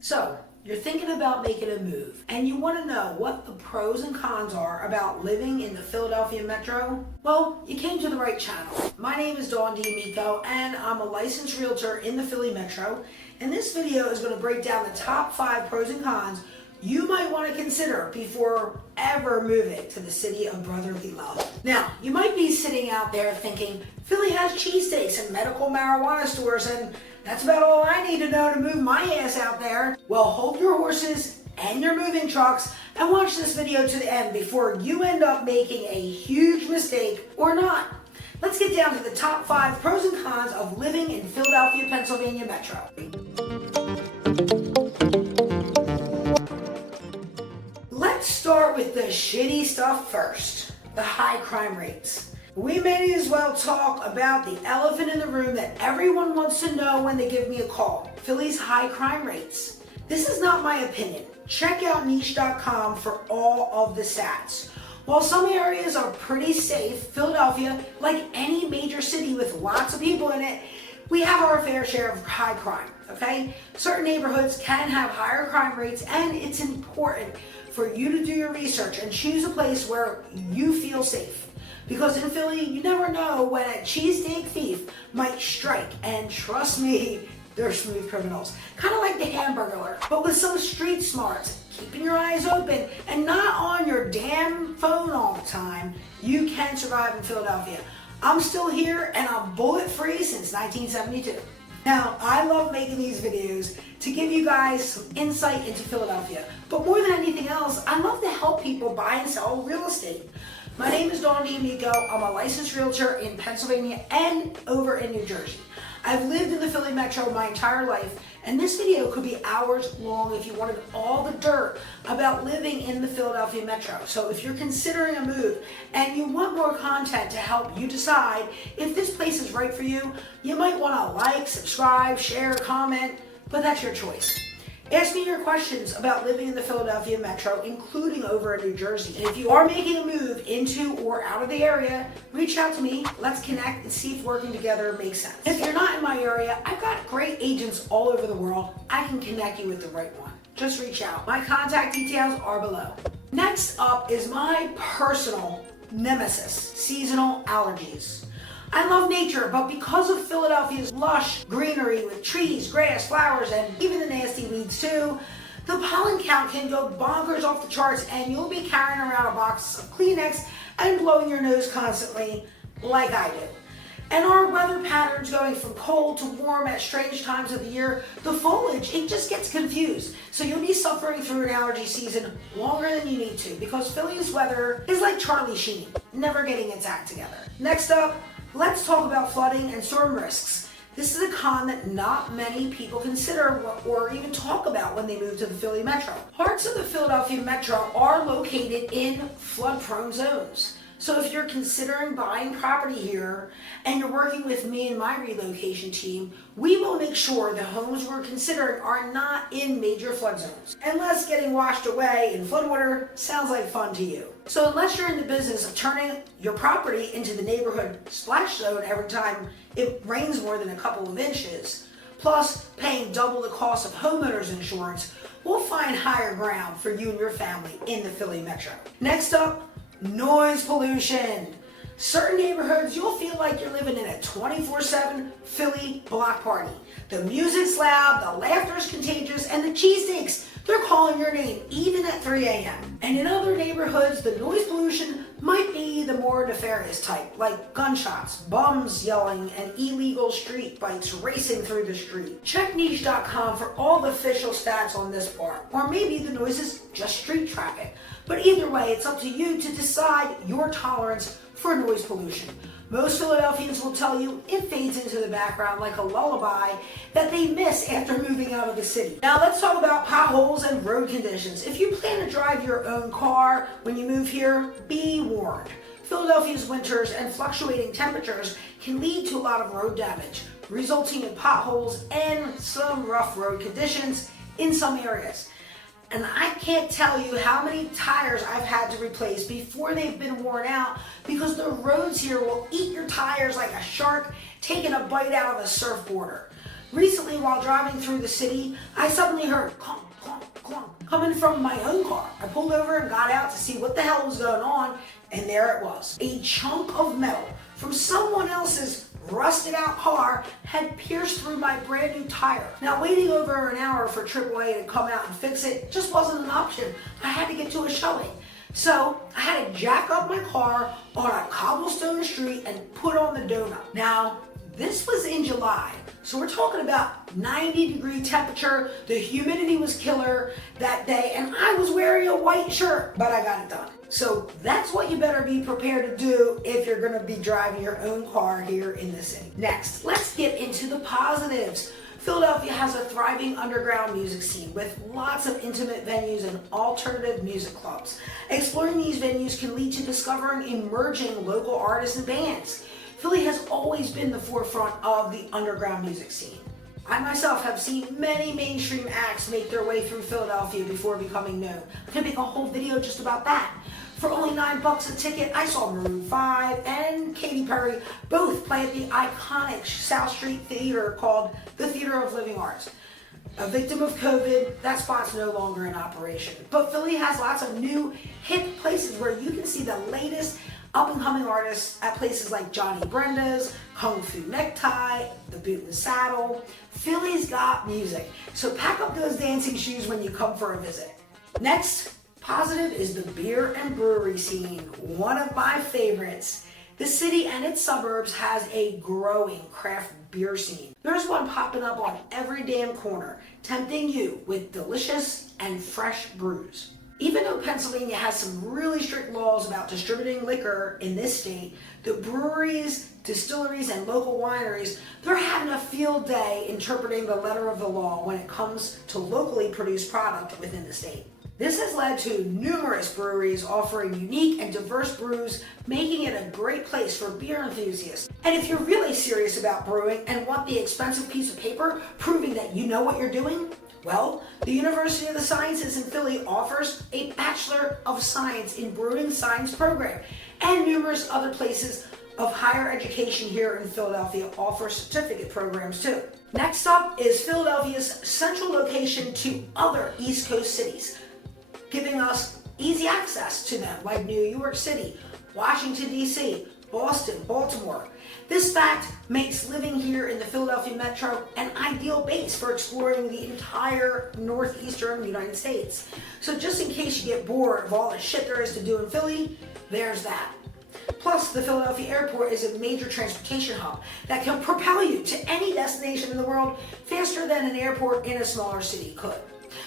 So, you're thinking about making a move and you want to know what the pros and cons are about living in the Philadelphia Metro? Well, you came to the right channel. My name is Dawn D'Amico and I'm a licensed realtor in the Philly Metro. And this video is going to break down the top 5 pros and cons you might want to consider before ever moving to the city of brotherly love. Now, you might be sitting out there thinking, Philly has cheesesteaks and medical marijuana stores, and that's about all I need to know to move my ass out there. Well, hold your horses and your moving trucks and watch this video to the end before you end up making a huge mistake or not. Let's get down to the top 5 pros and cons of living in Philadelphia, Pennsylvania Metro. Let's start with the shitty stuff first, the high crime rates. We may as well talk about the elephant in the room that everyone wants to know when they give me a call, Philly's high crime rates. This is not my opinion. Check out niche.com for all of the stats. While some areas are pretty safe, Philadelphia, like any major city with lots of people in it, we have our fair share of high crime, okay? Certain neighborhoods can have higher crime rates, and it's important for you to do your research and choose a place where you feel safe. Because in Philly, you never know when a cheesesteak thief might strike, and trust me, they're smooth criminals. Kind of like the Hamburglar, but with some street smarts, keeping your eyes open and not on your damn phone all the time, you can survive in Philadelphia. I'm still here and I'm bullet free since 1972. Now, I love making these videos to give you guys some insight into Philadelphia, but more than anything else, I love to help people buy and sell real estate. My name is Dawn D'Amico. I'm a licensed realtor in Pennsylvania and over in New Jersey. I've lived in the Philly Metro my entire life, and this video could be hours long if you wanted all the dirt about living in the Philadelphia Metro. So if you're considering a move and you want more content to help you decide if this place is right for you, you might want to like, subscribe, share, comment, but that's your choice. Ask me your questions about living in the Philadelphia Metro, including over in New Jersey. And if you are making a move into or out of the area, reach out to me. Let's connect and see if working together makes sense. If you're not in my area, I've got great agents all over the world. I can connect you with the right one. Just reach out. My contact details are below. Next up is my personal nemesis, seasonal allergies. I love nature, but because of Philadelphia's lush greenery with trees, grass, flowers, and even the nasty weeds too, the pollen count can go bonkers off the charts and you'll be carrying around a box of Kleenex and blowing your nose constantly like I do. And our weather patterns going from cold to warm at strange times of the year, the foliage, it just gets confused. So you'll be suffering through an allergy season longer than you need to because Philly's weather is like Charlie Sheen, never getting its act together. Next up, let's talk about flooding and storm risks. This is a con that not many people consider or even talk about when they move to the Philly Metro. Parts of the Philadelphia Metro are located in flood-prone zones. So if you're considering buying property here and you're working with me and my relocation team, we will make sure the homes we're considering are not in major flood zones. Unless getting washed away in floodwater sounds like fun to you. So unless you're in the business of turning your property into the neighborhood splash zone every time it rains more than a couple of inches, plus paying double the cost of homeowners insurance, we'll find higher ground for you and your family in the Philly Metro. Next up, noise pollution. Certain neighborhoods, you'll feel like you're living in a 24/7 Philly block party. The music's loud, the laughter's contagious, and the cheesesteaks, they're calling your name even at 3 a.m. And in other neighborhoods, the noise pollution might be the more nefarious type, like gunshots, bums yelling, and illegal street bikes racing through the street. Check niche.com for all the official stats on this part, or maybe the noise is just street traffic. But either way, it's up to you to decide your tolerance for noise pollution. Most Philadelphians will tell you it fades into the background like a lullaby that they miss after moving out of the city. Now let's talk about potholes and road conditions. If you plan to drive your own car when you move here, be warned. Philadelphia's winters and fluctuating temperatures can lead to a lot of road damage, resulting in potholes and some rough road conditions in some areas. And I can't tell you how many tires I've had to replace before they've been worn out because the roads here will eat your tires like a shark taking a bite out of a surfboarder. Recently, while driving through the city, I suddenly heard clunk, clunk, clunk coming from my own car. I pulled over and got out to see what the hell was going on, and there it was. A chunk of metal from someone else's rusted out car had pierced through my brand new tire. Now, waiting over an hour for AAA to come out and fix it just wasn't an option. I had to get to a showing. So I had to jack up my car on a cobblestone street and put on the donut. Now, this was in July, so we're talking about 90-degree temperature. The humidity was killer that day, and I was wearing a white shirt, but I got it done. So that's what you better be prepared to do if you're gonna be driving your own car here in the city. Next, let's get into the positives. Philadelphia has a thriving underground music scene with lots of intimate venues and alternative music clubs. Exploring these venues can lead to discovering emerging local artists and bands. Philly has always been the forefront of the underground music scene. I myself have seen many mainstream acts make their way through Philadelphia before becoming known. I can make a whole video just about that. For only $9 a ticket, I saw Maroon 5 and Katy Perry both play at the iconic South Street Theater called the Theater of Living Arts. A victim of COVID, that spot's no longer in operation. But Philly has lots of new hip places where you can see the latest up-and-coming artists at places like Johnny Brenda's, Kung Fu Necktie, The Boot and Saddle. Philly's got music, so pack up those dancing shoes when you come for a visit. Next, positive is the beer and brewery scene, one of my favorites. The city and its suburbs has a growing craft beer scene. There's one popping up on every damn corner, tempting you with delicious and fresh brews. Even though Pennsylvania has some really strict laws about distributing liquor in this state, the breweries, distilleries, and local wineries, they're having a field day interpreting the letter of the law when it comes to locally produced product within the state. This has led to numerous breweries offering unique and diverse brews, making it a great place for beer enthusiasts. And if you're really serious about brewing and want the expensive piece of paper proving that you know what you're doing, well, the University of the Sciences in Philly offers a Bachelor of Science in Brewing Science program, and numerous other places of higher education here in Philadelphia offer certificate programs too. Next up is Philadelphia's central location to other East Coast cities, giving us easy access to them, like New York City, Washington, D.C., Boston, Baltimore. This fact makes living here in the Philadelphia metro an ideal base for exploring the entire northeastern United States. So just in case you get bored of all the shit there is to do in Philly, there's that. Plus, the Philadelphia airport is a major transportation hub that can propel you to any destination in the world faster than an airport in a smaller city could.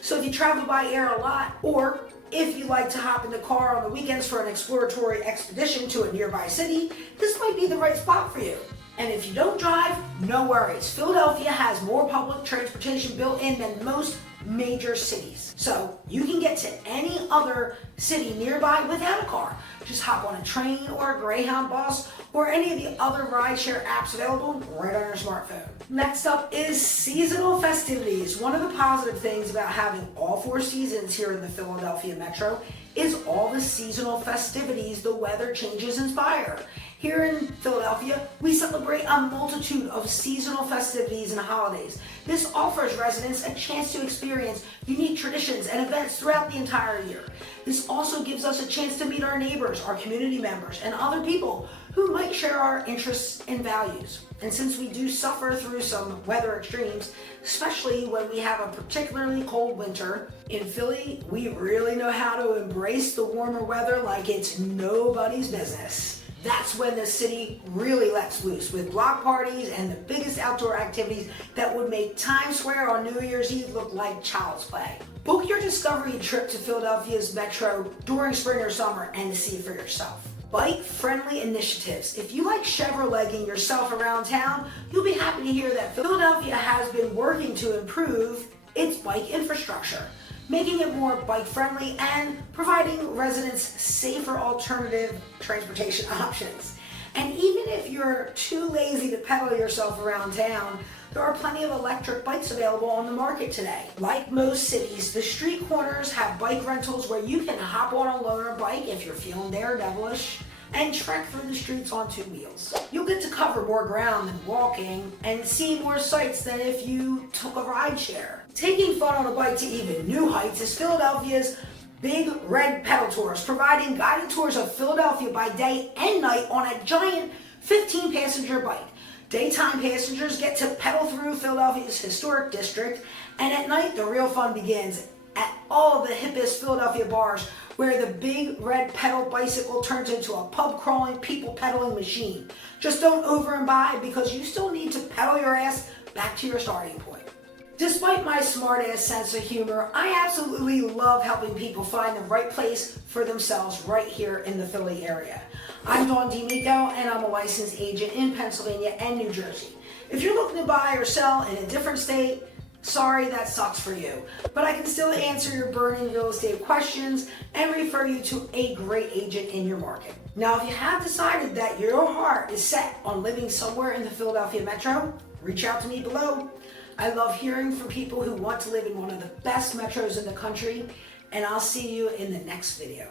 So if you travel by air a lot, or if you like to hop in the car on the weekends for an exploratory expedition to a nearby city, this might be the right spot for you. And if you don't drive, no worries. Philadelphia has more public transportation built in than most major cities. So you can get to any other city nearby without a car. Just hop on a train or a Greyhound bus or any of the other rideshare apps available right on your smartphone. Next up is seasonal festivities. One of the positive things about having all four seasons here in the Philadelphia metro is all the seasonal festivities the weather changes inspire. Here in Philadelphia, we celebrate a multitude of seasonal festivities and holidays. This offers residents a chance to experience unique traditions and events throughout the entire year. This also gives us a chance to meet our neighbors, our community members, and other people who might share our interests and values. And since we do suffer through some weather extremes, especially when we have a particularly cold winter, in Philly, we really know how to embrace the warmer weather like it's nobody's business. That's when the city really lets loose with block parties and the biggest outdoor activities that would make Times Square on New Year's Eve look like child's play. Book your discovery trip to Philadelphia's metro during spring or summer and see for yourself. Bike-friendly initiatives. If you like Chevroleting yourself around town, you'll be happy to hear that Philadelphia has been working to improve its bike infrastructure, making it more bike-friendly and providing residents safer alternative transportation options. And even if you're too lazy to pedal yourself around town, there are plenty of electric bikes available on the market today. Like most cities, the street corners have bike rentals where you can hop on a loaner bike if you're feeling daredevilish and trek through the streets on two wheels. You'll get to cover more ground than walking and see more sights than if you took a ride share. Taking fun on a bike to even new heights is Philadelphia's Big Red Pedal Tours, providing guided tours of Philadelphia by day and night on a giant 15-passenger bike. Daytime passengers get to pedal through Philadelphia's historic district, and at night the real fun begins at all of the hippest Philadelphia bars, where the Big Red Pedal bicycle turns into a pub-crawling, people-pedaling machine. Just don't over and buy, because you still need to pedal your ass back to your starting point. Despite my smart-ass sense of humor, I absolutely love helping people find the right place for themselves right here in the Philly area. I'm Dawn DiMico, and I'm a licensed agent in Pennsylvania and New Jersey. If you're looking to buy or sell in a different state, sorry, that sucks for you. But I can still answer your burning real estate questions and refer you to a great agent in your market. Now, if you have decided that your heart is set on living somewhere in the Philadelphia metro, reach out to me below. I love hearing from people who want to live in one of the best metros in the country, and I'll see you in the next video.